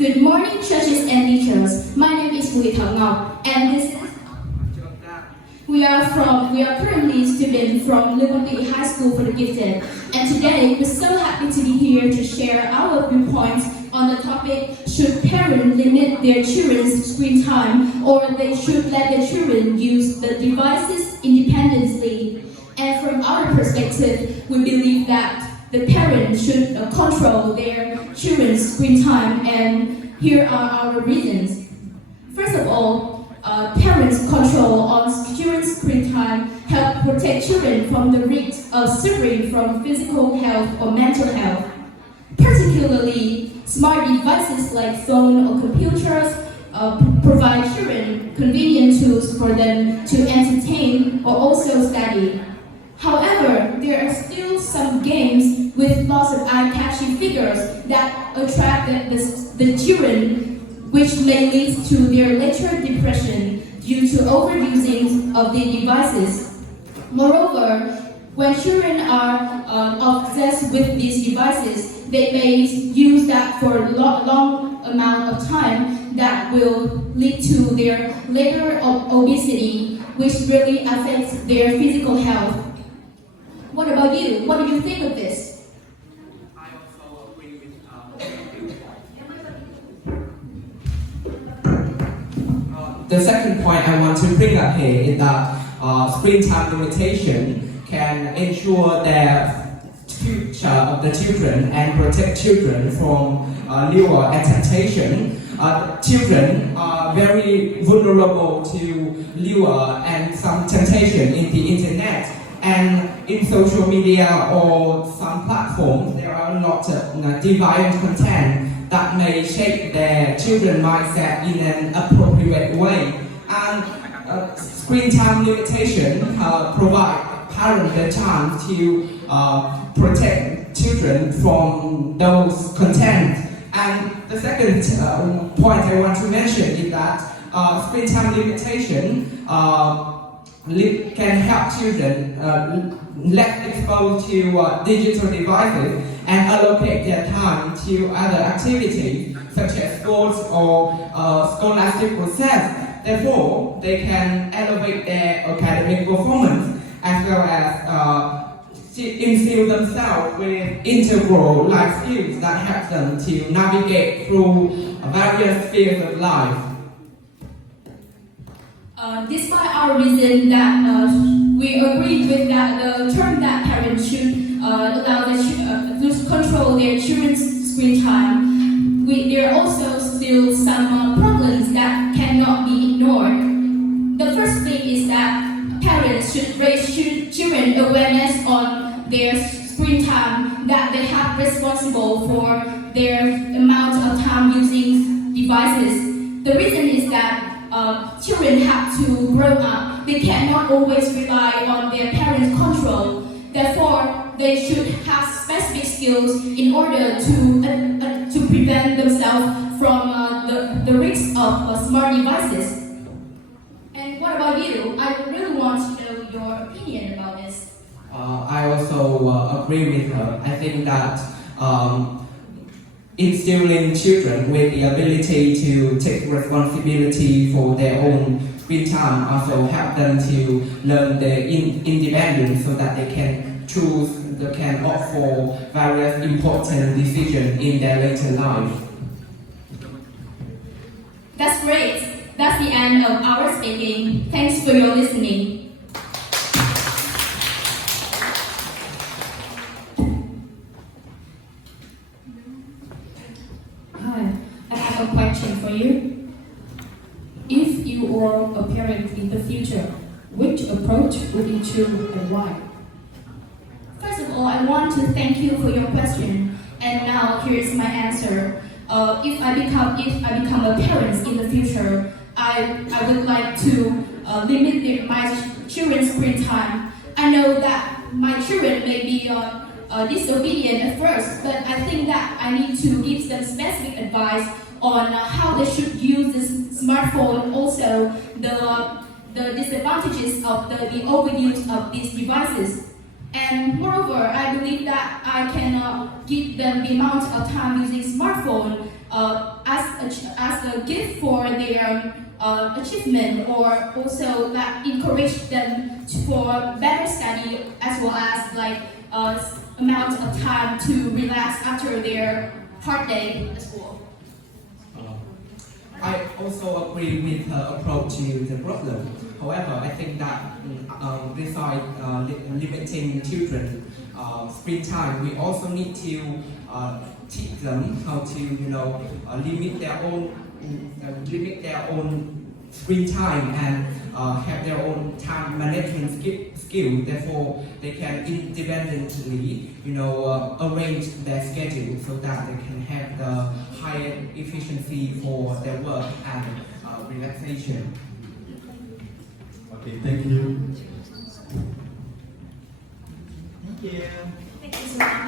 Good morning, churches and teachers. My name is Bùi Thảo Ngọc, and this is we are currently students from Liberty High School for the Gifted, and today we're so happy to be here to share our viewpoints on the topic: should parents limit their children's screen time, or they should let their children use the devices independently? And from our perspective, we believe that the parents should control their children's screen time, and here are our reasons. First of all, parents' control on children's screen time help protect children from the risk of suffering from physical health or mental health. Particularly, smart devices like phone or computers provide children convenient tools for them to entertain or also study. However, there are still some games with lots of eye-catching figures that attract the children, which may lead to their later depression due to overusing of the devices. Moreover, when children are obsessed with these devices, they may use that for a long amount of time that will lead to their later obesity, which really affects their physical health. What about you? What do you think of this? I also agree with you. The second point I want to bring up here is that screen time limitation can ensure the future of the children and protect children from lure and temptation. Children are very vulnerable to lure and some temptation in the internet. And in social media or some platforms, there are a lot of deviant content that may shape their children's mindset in an appropriate way. And screen time limitation provide parents the chance to protect children from those content. And the second point I want to mention is that screen time limitation can help children less exposed to digital devices and allocate their time to other activities such as sports or scholastic process. Therefore, they can elevate their academic performance as well as instill themselves with integral life skills that help them to navigate through various spheres of life. Despite our reason that we agree with that the term that parents should allow to control their children's screen time, there are also still some problems that cannot be ignored. The first thing is that parents should raise children awareness on their screen time, that they have responsible for their amount of time using devices. The reason is that children have to grow up. They cannot always rely on their parents' control. Therefore, they should have specific skills in order to prevent themselves from the risks of smart devices. And what about you? I really want to know your opinion about this. I also agree with her. I think that instilling children with the ability to take responsibility for their own free time also help them to learn their independence so that they can choose, they can opt for various important decisions in their later life. That's great. That's the end of our speaking. Thanks for your listening. Hi, I have a question for you. If you were a parent in the future, which approach would you choose and why? First of all, I want to thank you for your question. And now here is my answer. If I become a parent in the future, I would like to limit my children's screen time. I know that my children may be disobedient at first, but I think that I need to give them specific advice on how they should use this smartphone, also the disadvantages of the overuse of these devices. And moreover, I believe that I can give them the amount of time using smartphone. as a gift for their achievement, or also that encourage them for better study, as well as like amount of time to relax after their hard day at school. I also agree with her approach to the problem. However, I think that besides limiting children screen time, we also need to teach them how to, limit their own screen time and have their own time management skill. Therefore, they can independently, arrange their schedule so that they can have the higher efficiency for their work and relaxation. Okay, thank you. Thank you. Thank you so much.